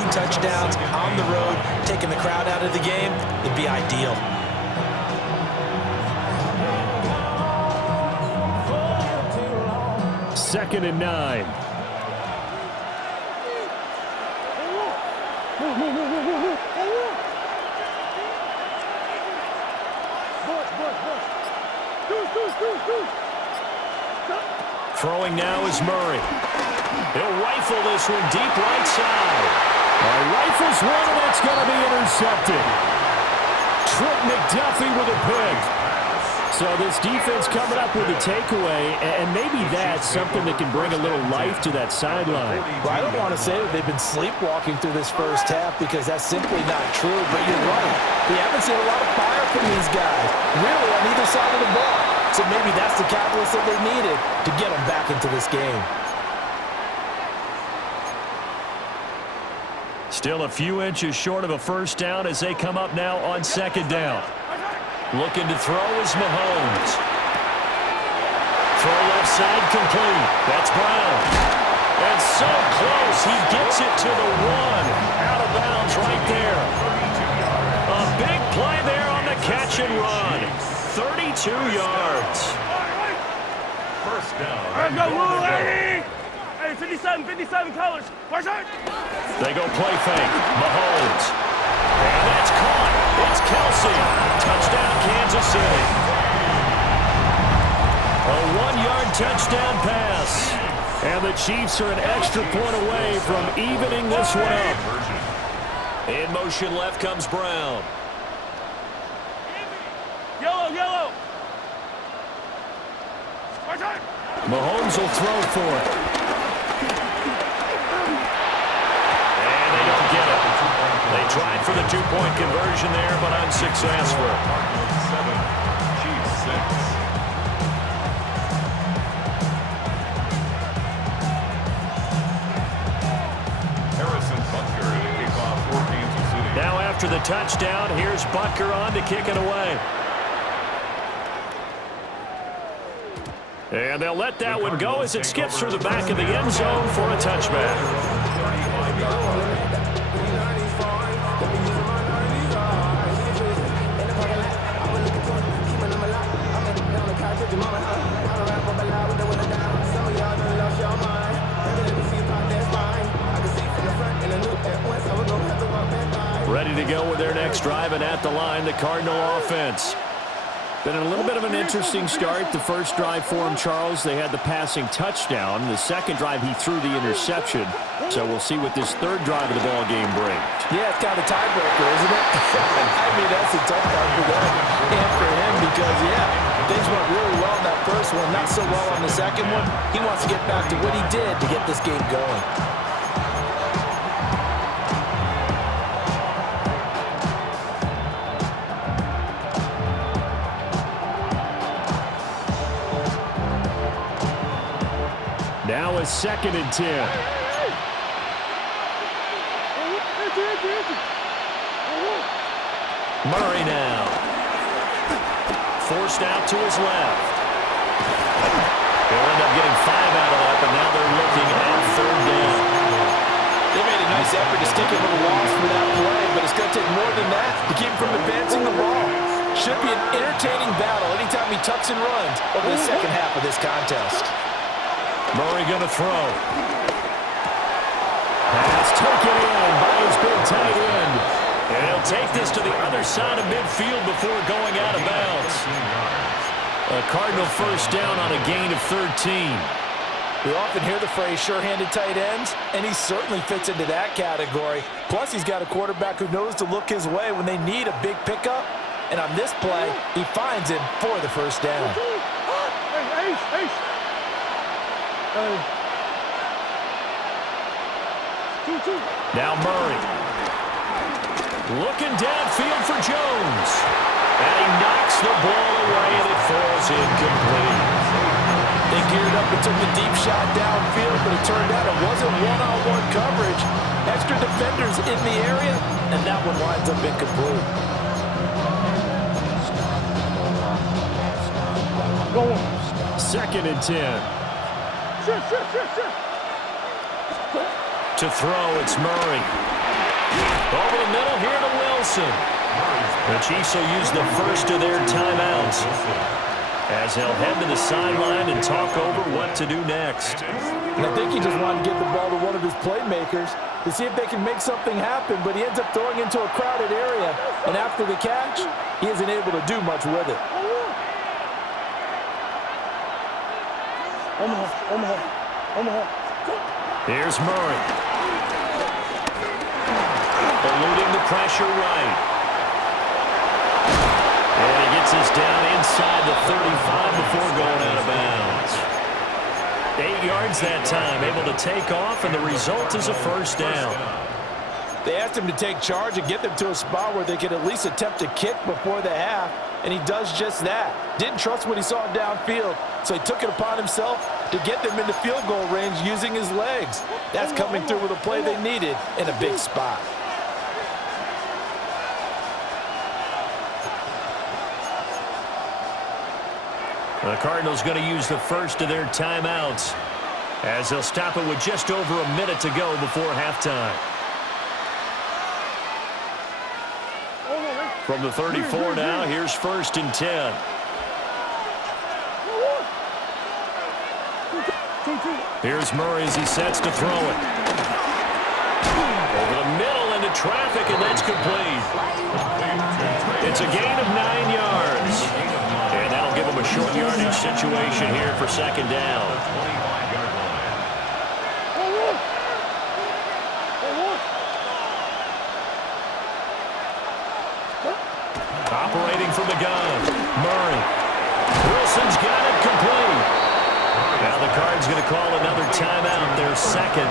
2 touchdowns on the road, taking the crowd out of the game, it'd be ideal. Second and 9. Throwing now is Murray. He'll rifle this one deep right side. Rifles one, and it's going to be intercepted. Trent McDuffie with a pick. So this defense coming up with a takeaway, and maybe that's something that can bring a little life to that sideline. Well, I don't want to say that they've been sleepwalking through this first half because that's simply not true, but you're right. We haven't seen a lot of fire from these guys, really, on either side of the ball. So maybe that's the catalyst that they needed to get them back into this game. Still a few inches short of a first down as they come up now on second down. Looking to throw is Mahomes. Throw left side complete. That's Brown. And so close. He gets it to the 1. Out of bounds right there. A big play there on the catch and run. 32 yards. First down. Let's go, Rule 80. Hey, 57 colors. Watch out. They go play fake. Mahomes. And that's caught. It's Kelsey. Touchdown, Kansas City. A 1-yard touchdown pass. And the Chiefs are an extra point away from evening this one up. In motion left comes Brown. Yellow. Watch out. Mahomes will throw for it. And they don't get it. They tried for the 2-point conversion there, but unsuccessful. Cardinals 7, Chiefs 6. Harrison Butker to kick off for Kansas City. Now after the touchdown, here's Butker on to kick it away. And they'll let that one go as it skips through the back of the end zone for a touchback. Ready to go with their next drive, and at the line, the Cardinal offense. Been a little bit of an interesting start. The first drive for him, Charles, they had the passing touchdown. The second drive, he threw the interception. So we'll see what this third drive of the ball game brings. Yeah, it's kind of a tiebreaker, isn't it? I mean, that's a tough part for them and for him because, yeah, things went really well in that first one, not so well on the second one. He wants to get back to what he did to get this game going. Now a 2nd and 10. Murray now. Forced out to his left. They'll end up getting 5 out of that, but now they're looking at 3rd down. They made a nice effort to stick him with a loss for that play, but it's going to take more than that to keep him from advancing the ball. Should be an entertaining battle anytime he tucks and runs over the second half of this contest. Murray going to throw. Pass taken in by his big tight end. And he'll take this to the other side of midfield before going out of bounds. A Cardinal first down on a gain of 13. We often hear the phrase sure-handed tight ends, and he certainly fits into that category. Plus, he's got a quarterback who knows to look his way when they need a big pickup. And on this play, he finds him for the first down. Now Murray. Looking downfield for Jones. And he knocks the ball away, and it falls incomplete. They geared up and took the deep shot downfield, but it turned out it wasn't one-on-one coverage. Extra defenders in the area, and that one winds up incomplete. Go on. 2nd and 10. Shit. To throw, it's Murray. Wilson. The Chiefs will use the first of their timeouts as they'll head to the sideline and talk over what to do next. And I think he just wanted to get the ball to one of his playmakers to see if they can make something happen, but he ends up throwing into a crowded area, and after the catch, he isn't able to do much with it. Here's Murray. Eluding the pressure right. And he gets this down inside the 35 before going out of bounds. 8 yards that time, able to take off, and the result is a first down. They asked him to take charge and get them to a spot where they could at least attempt a kick before the half, and he does just that. Didn't trust what he saw downfield, so he took it upon himself to get them into field goal range using his legs. That's coming through with a play they needed in a big spot. The Cardinals going to use the first of their timeouts as they'll stop it with just over a minute to go before halftime. From the 34 now, here's 1st and 10. Here's Murray as he sets to throw it. Over the middle into traffic, and that's complete. It's a gain of 9 yards. And that'll give him a short yardage situation here for 2nd down. Operating from the gun, Murray. Wilson's got it complete. Now the Cards going to call another timeout, their 2nd.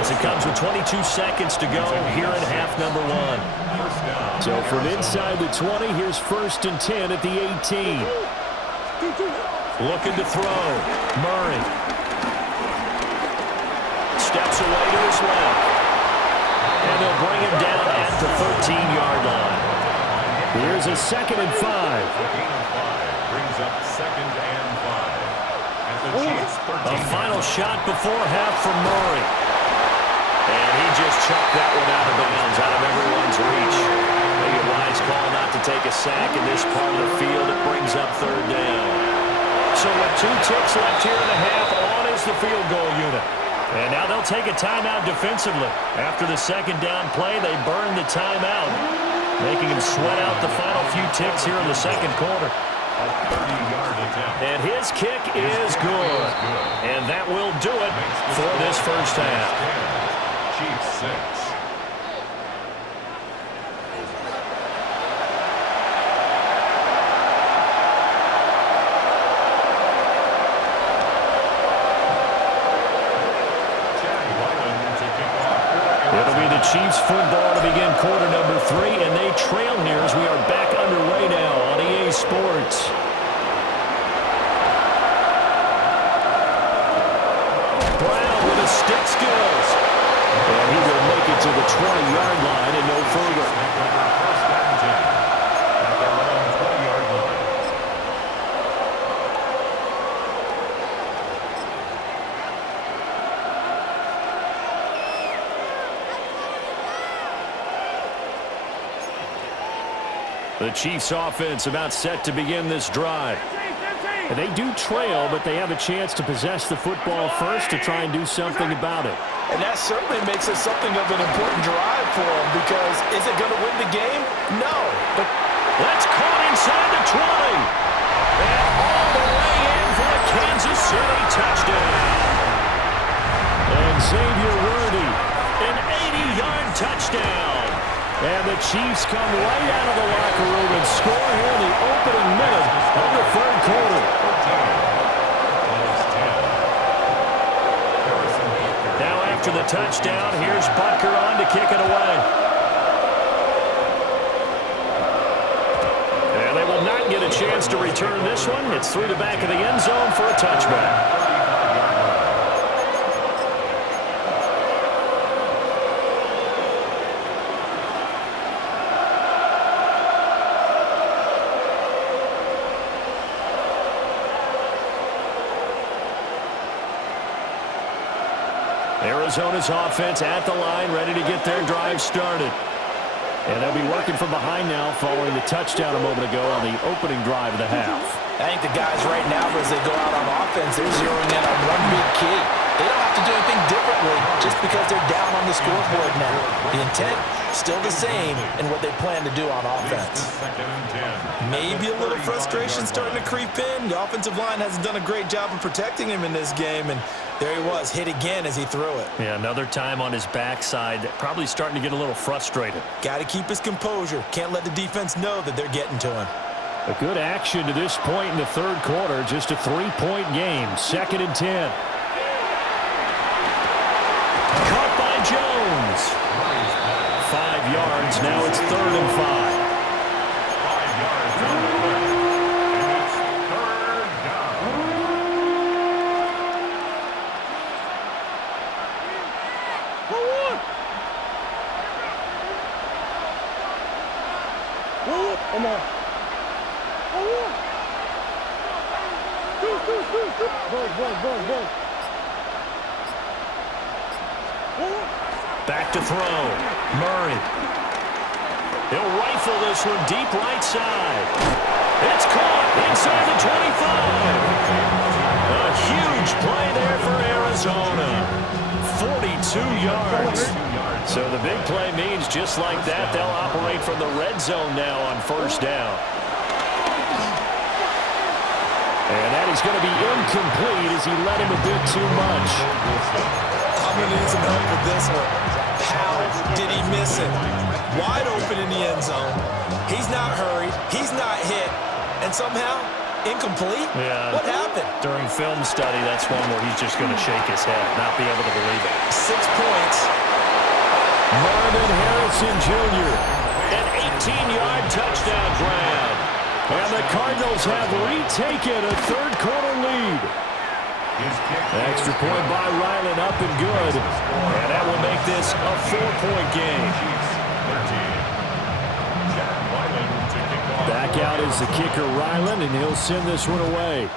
As it comes with 22 seconds to go here in half number 1. So from inside the 20, here's 1st and 10 at the 18. Looking to throw. Murray. Steps away to his left. And they'll bring him down at the 13-yard line. Here's a 2nd and 5. Brings up 2nd and 5. At the Chiefs' 13. A final shot before half from Murray. And he just chucked that one out of bounds, out of everyone's reach. Maybe a wise call not to take a sack in this part of the field. It brings up 3rd down. So with 2 ticks left here in the half, on is the field goal unit. And now they'll take a timeout defensively. After the 2nd down play, they burn the timeout, making him sweat out the final few ticks here in the 2nd quarter. A 30-yard attempt. And his kick is good. And that will do it for this first half. Chiefs 6. It'll be the Chiefs football to begin quarter number 3, and they trail here as we are back underway now on EA Sports. Brown with his stick skills. And he will make it to the 20-yard line and no further. First down 10. At their own 20-yard line. The Chiefs offense about set to begin this drive. And they do trail, but they have a chance to possess the football first to try and do something about it. And that certainly makes it something of an important drive for them, because is it going to win the game? No. But that's caught inside the 20. And all the way in for a Kansas City touchdown. And Xavier Worthy, an 80-yard touchdown. And the Chiefs come right out of the locker room and score here in the opening minute of the 3rd quarter. Now after the touchdown, here's Butker on to kick it away. And they will not get a chance to return this one. It's through the back of the end zone for a touchback. Arizona's offense at the line, ready to get their drive started. And they'll be working from behind now following the touchdown a moment ago on the opening drive of the half. I think the guys right now, as they go out on offense, they're zeroing in on one big key. They don't have to do anything differently just because they're down on the scoreboard now. The intent, still the same in what they plan to do on offense. Maybe a little frustration starting to creep in. The offensive line hasn't done a great job of protecting him in this game, and there he was, hit again as he threw it. Yeah, another time on his backside, probably starting to get a little frustrated. Got to keep his composure. Can't let the defense know that they're getting to him. A good action to this point in the third quarter. Just a 3-point game. 2nd and 10. Caught by Jones. 5 yards. Now it's 3rd and 5. 5 yards on the play. And it's 3rd down. Come on. Back to throw. Murray. He'll rifle this one deep right side. It's caught inside the 25. A huge play there for Arizona. 42 yards. So the big play means just like that, they'll operate from the red zone now on 1st down. And that is going to be incomplete as he led him a bit too much. I'm going to need some help with this one. How did he miss it? Wide open in the end zone. He's not hurried. He's not hit. And somehow, incomplete? Yeah. What happened? During film study, that's one where he's just going to shake his head, not be able to believe it. 6 points. Marvin Harrison Jr. An 18-yard touchdown grab. And the Cardinals have retaken a third quarter lead. Extra point by Ryland up and good. And that will make this a 4-point game. Back out is the kicker Ryland, and he'll send this one away.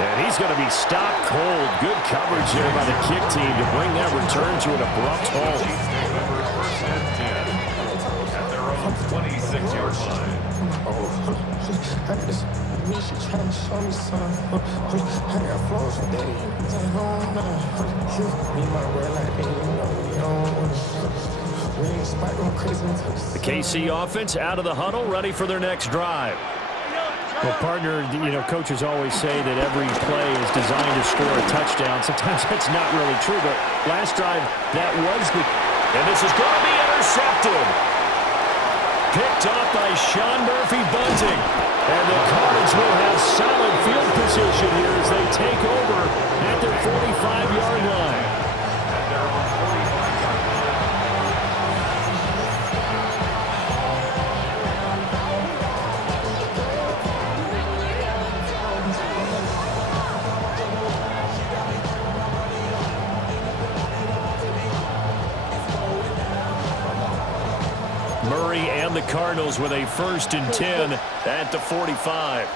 And he's going to be stopped cold. Good coverage here by the kick team to bring that return to an abrupt halt. At their own 26-yard line. The KC offense out of the huddle, ready for their next drive. Well, partner, coaches always say that every play is designed to score a touchdown. Sometimes that's not really true, but last drive, that was the... And this is going to be intercepted. Picked off by Sean Murphy-Bunting. And the Cards will have solid field position here as they take over at their 45-yard line. At their own 45-yard line. Murray and the Cardinals with a 1st and 10 at the 45.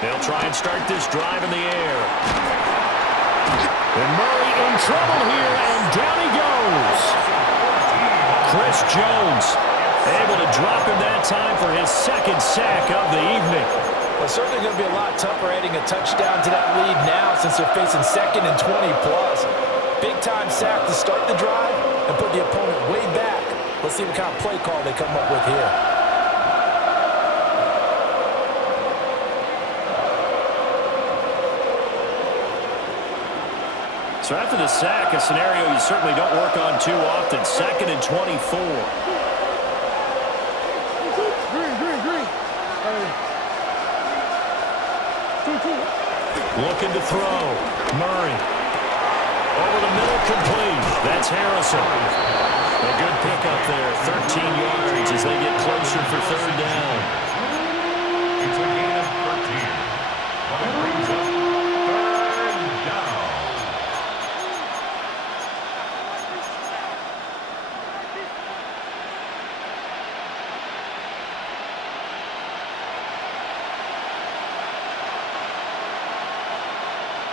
They'll try and start this drive in the air. And Murray in trouble here, and down he goes. Chris Jones able to drop him that time for his 2nd sack of the evening. Well, it's certainly going to be a lot tougher adding a touchdown to that lead now since they're facing 2nd and 20+. Big-time sack to start the drive and put the opponent way back. Let's see what kind of play call they come up with here. So after the sack, a scenario you certainly don't work on too often. 2nd and 24. Looking to throw. Murray. Over the middle, complete. That's Harrison. A good pickup there. 13 yards as they get closer for 3rd down. It's a gain of 13. But it brings up 3rd down.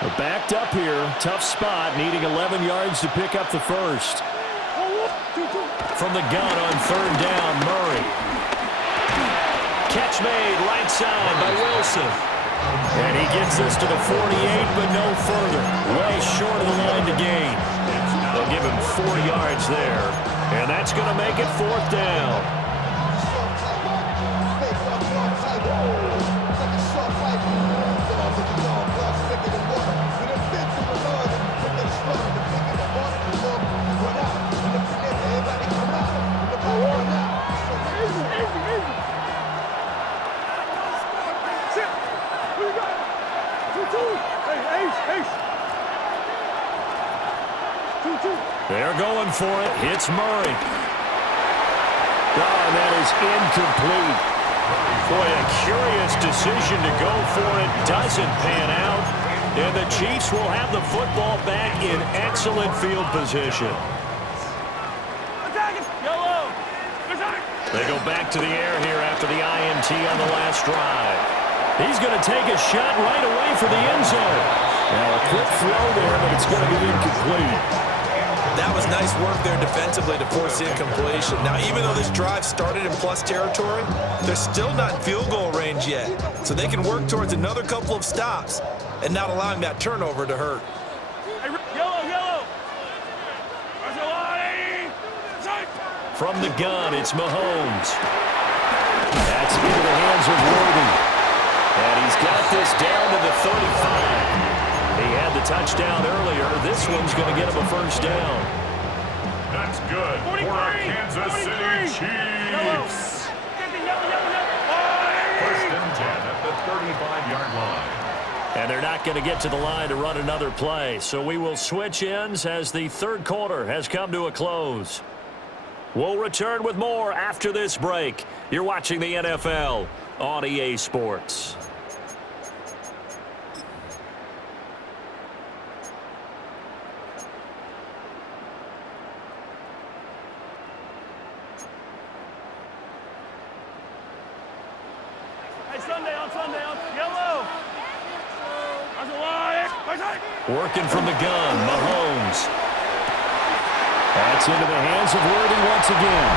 They're backed up here. Tough spot, needing 11 yards to pick up the first. From the gun on third down, Murray. Catch made right side by Wilson. And he gets us to the 48, but no further. Way short of the line to gain. They'll give him 4 yards there. And that's going to make it fourth down. They're going for it. It's Murray. Oh, and that is incomplete. Boy, a curious decision to go for it. Doesn't pan out. And the Chiefs will have the football back in excellent field position. They go back to the air here after the INT on the last drive. He's going to take a shot right away for the end zone. Now a quick throw there, but it's going to be incomplete. That was nice work there defensively to force incompletion. Now, even though this drive started in plus territory, they're still not in field goal range yet. So they can work towards another couple of stops and not allowing that turnover to hurt. Yellow. From the gun, it's Mahomes. That's into the hands of Worthy. And he's got this down to the 35. He had the touchdown earlier. This one's going to get him a first down. That's good for our Kansas City Chiefs. First and 10 at the 35-yard line. And they're not going to get to the line to run another play. So we will switch ends as the third quarter has come to a close. We'll return with more after this break. You're watching the NFL on EA Sports. Yellow. Working from the gun, Mahomes. That's into the hands of Worthy once again.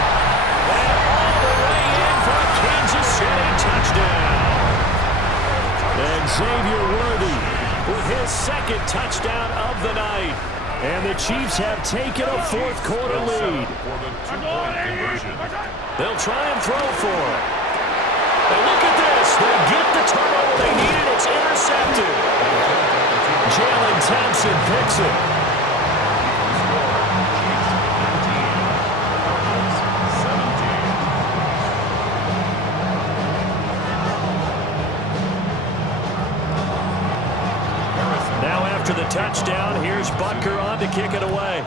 And all the way in for a Kansas City touchdown. And Xavier Worthy with his second touchdown of the night. And the Chiefs have taken a fourth quarter lead. They'll try and throw for it. And look at this. They get the turnover they needed. It's intercepted. Jalen Thompson picks it. Now after the touchdown, here's Butker on to kick it away.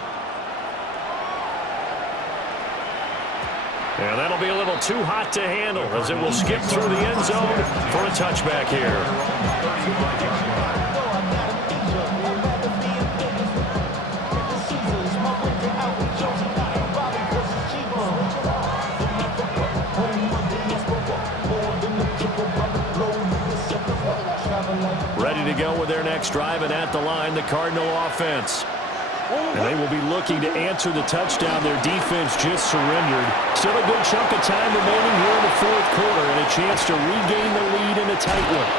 And that'll be a little too hot to handle as it will skip through the end zone for a touchback here. Ready to go with their next drive, and at the line, the Cardinal offense. And they will be looking to answer the touchdown their defense just surrendered. Still a good chunk of time remaining here in the fourth quarter and a chance to regain the lead in a tight one.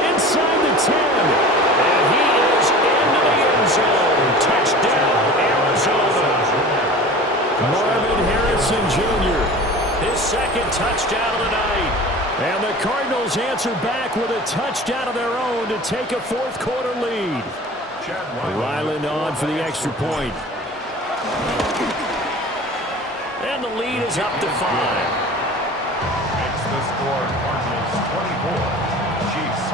Inside the 10. And he is into the end zone. Touchdown, Arizona. Marvin Harrison Jr., his second touchdown of the night. And the Cardinals answer back with a touchdown of their own to take a fourth quarter lead. Ryland on for the extra point. And the lead is up to 5. Makes the score Cardinals 24, Chiefs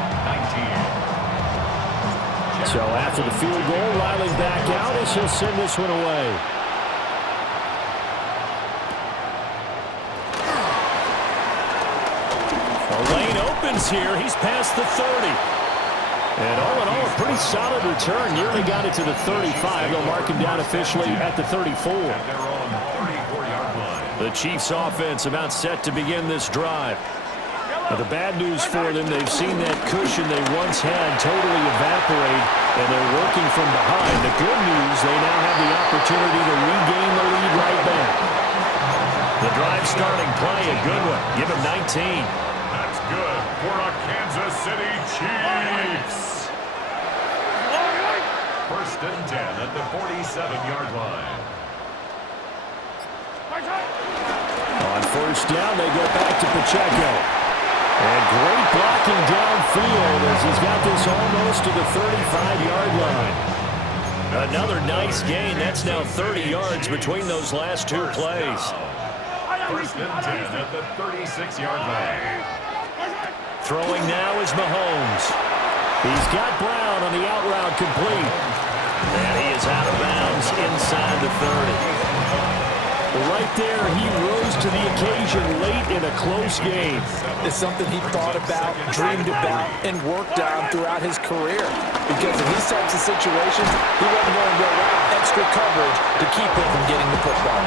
19. So after the field goal, Ryland back out as he'll send this one away. Lane opens here. He's past the 30. And all in all, a pretty solid return. Nearly got it to the 35. They'll mark him down officially at the 34. The The Chiefs offense about set to begin this drive. Now, the bad news for them, they've seen that cushion they once had totally evaporate, and they're working from behind. The good news, they now have the opportunity to regain the lead right back. The drive starting play, a good one. Give him 19. That's good for a Kansas City Chiefs. First and 10 at the 47-yard line. On first down, they go back to Pacheco. And great blocking downfield as he's got this almost to the 35-yard line. Another nice gain. That's now 30 yards between those last two plays. First and 10 at the 36-yard line. Throwing now is Mahomes. He's got Brown on the out route complete. And he is out of bounds inside the 30. Right there, he rose to the occasion late in a close game. It's something he thought about, dreamed about, and worked on throughout his career. Because in these types of situations, he wasn't going to go out extra coverage to keep him from getting the football.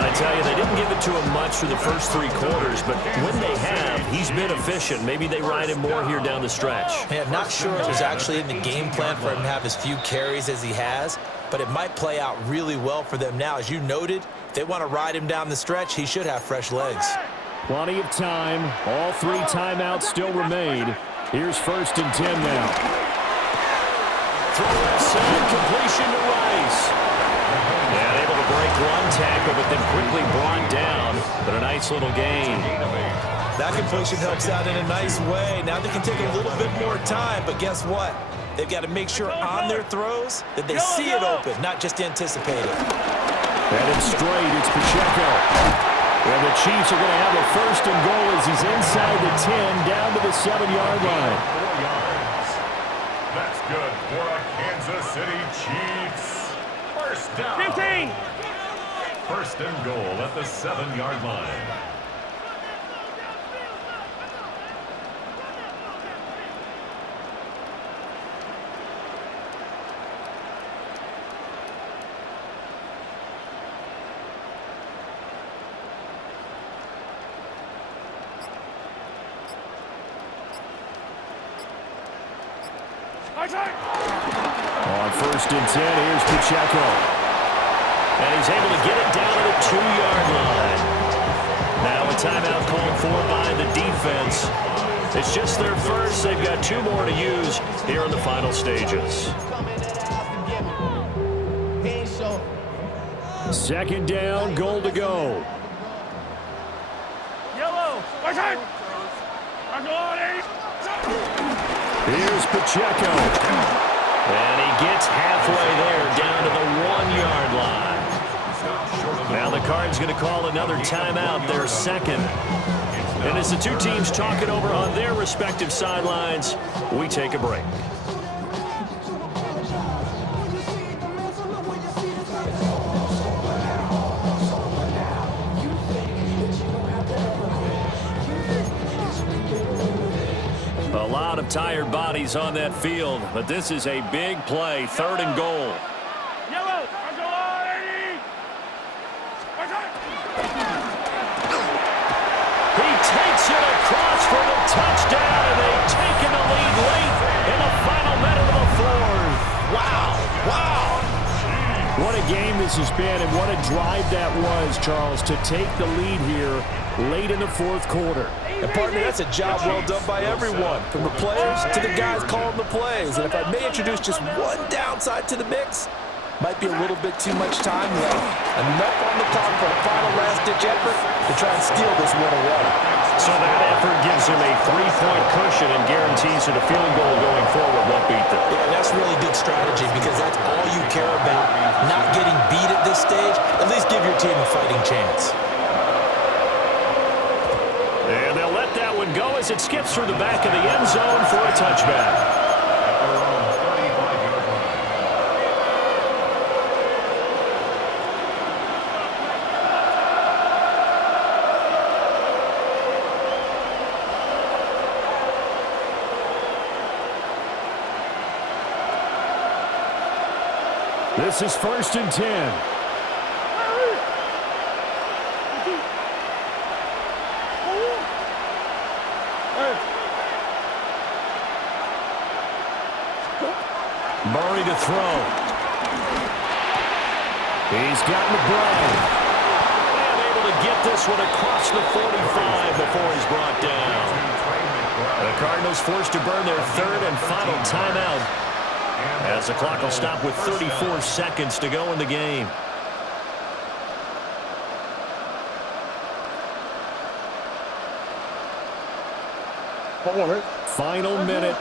I tell you, they didn't give it to him much for the first 3 quarters, but when they have, he's been efficient. Maybe they ride him more here down the stretch. Yeah, I'm not sure if it was actually in the game plan for him to have as few carries as he has, but it might play out really well for them now. As you noted, if they want to ride him down the stretch, he should have fresh legs. Plenty of time. All 3 timeouts still remain. Here's first and 10 now. Throw left side, completion to Rice. And able to break one tackle, but then quickly brought down. But a nice little gain. That completion helps out in a nice way. Now they can take a little bit more time, but guess what? They've got to make sure on their throws that they see it open, not just anticipate it. Headed straight, it's Pacheco. And the Chiefs are going to have a first and goal as he's inside the 10, down to the 7-yard line. 4 yards. That's good for a Kansas City Chiefs. First down. 15. First and goal at the 7-yard line. On first and 10, here's Pacheco. And he's able to get it down to the 2-yard line. Now a timeout called for by the defense. It's just their first. They've got 2 more to use here in the final stages. Second down, goal to go. Yellow. Here's Pacheco. And he gets halfway there, down to the 1-yard line. Now the Cards going to call another timeout, their second. And as the 2 teams talk it over on their respective sidelines, we take a break. A lot of tired bodies on that field, but this is a big play, 3rd and goal. Yellow. He takes it across for the touchdown, and they've taken the lead late in the final minute of the 4th. Wow, wow. What a game this has been, and what a drive that was, Charles, to take the lead here late in the 4th quarter. And partner, that's a job well done by everyone, from the players to the guys calling the plays. And if I may introduce just one downside to the mix, might be a little bit too much time left. Enough on the clock for a final last-ditch effort to try and steal this one away. So that effort gives him a 3-point cushion and guarantees that a field goal going forward won't beat them. Yeah, that's really good strategy because that's all you care about. Not getting beat at this stage, at least give your team a fighting chance. And they'll let that one go as it skips through the back of the end zone for a touchback. This is first and 10. He's got McBride. And able to get this one across the 45 before he's brought down. The Cardinals forced to burn their third and final timeout, as the clock will stop with 34 seconds to go in the game. Final minute.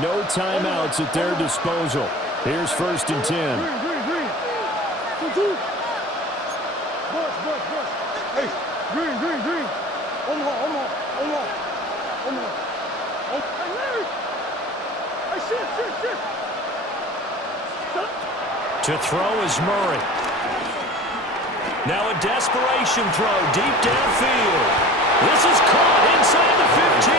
No timeouts at their disposal. Here's 1st and 10. Hey, green. One more. Hey, shit. To throw is Murray. Now a desperation throw deep downfield. This is caught inside the 15.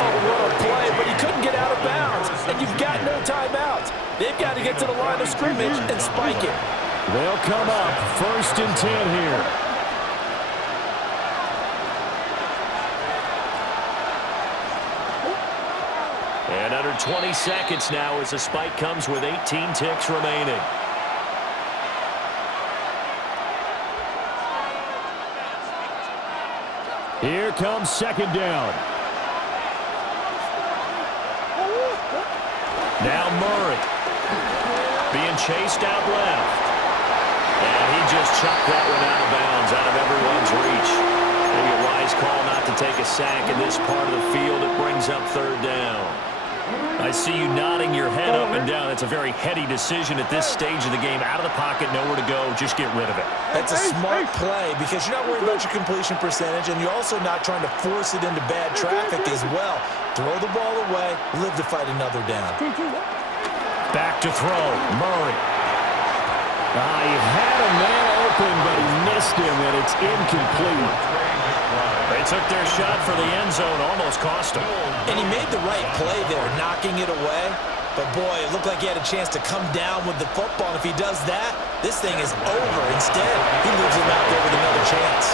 Oh, what a play, but he couldn't get out of bounds. And you've got no timeouts. They've got to get to the line of scrimmage and spike it. They'll come up 1st and 10 here. And under 20 seconds now as the spike comes with 18 ticks remaining. Here comes 2nd down. Now Murray being chased out left. And he just chucked that one out of bounds, out of everyone's reach. Maybe a wise call not to take a sack in this part of the field. It brings up 3rd down. I see you nodding your head up and down. It's a very heady decision at this stage of the game. Out of the pocket, nowhere to go. Just get rid of it. That's a smart play because you're not worried about your completion percentage, and you're also not trying to force it into bad traffic as well. Throw the ball away, live to fight another down. Back to throw, Murray. He had a man open, but he missed him, and it's incomplete. They took their shot for the end zone, almost cost him. And he made the right play there, knocking it away. But, boy, it looked like he had a chance to come down with the football. And if he does that, this thing is over. Instead, he leaves him out there with another chance.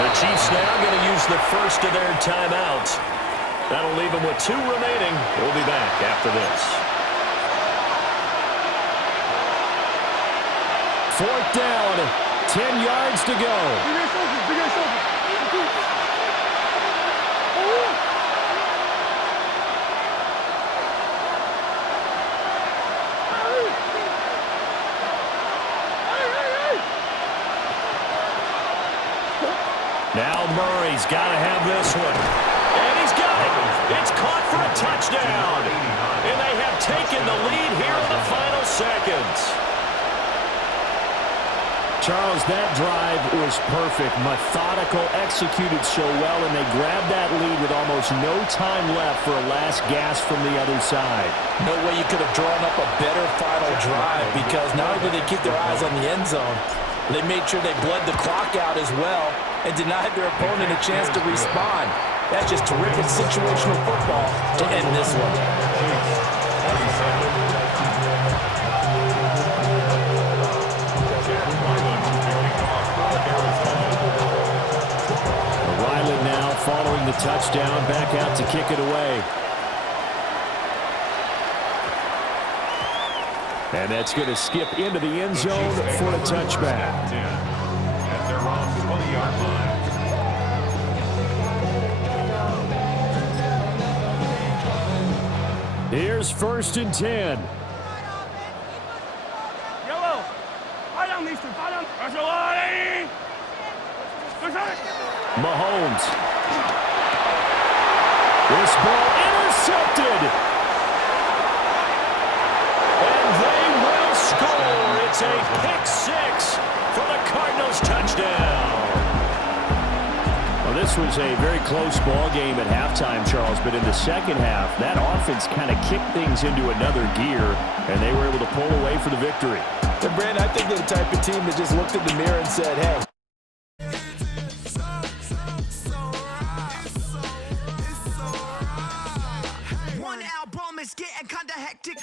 The Chiefs now going to use the first of their timeouts. That'll leave them with 2 remaining. We'll be back after this. 4th down, 10 yards to go. Now Murray's got to have this one. And he's got it. It's caught for a touchdown. And they have taken the lead here in the final seconds. Charles, that drive was perfect. Methodical, executed so well, and they grabbed that lead with almost no time left for a last gasp from the other side. No way you could have drawn up a better final drive because not only did they keep their eyes on the end zone, they made sure they bled the clock out as well and denied their opponent a chance to respond. That's just terrific situational football to end this one. Riley now following the touchdown, back out to kick it away. And that's going to skip into the end zone for a touchback. At their own 20-yard line. Here's 1st and 10. Yellow. Fight on these two. Fight on. Mahomes. This ball intercepted. And they will score. It's a pick 6 for the Cardinals touchdown. Well, this was a very close ball game at halftime, Charles, but in the second half, that offense kind of kicked things into another gear, and they were able to pull away for the victory. And, Brandon, I think they're the type of team that just looked in the mirror and said, hey, one album is getting kinda hectic.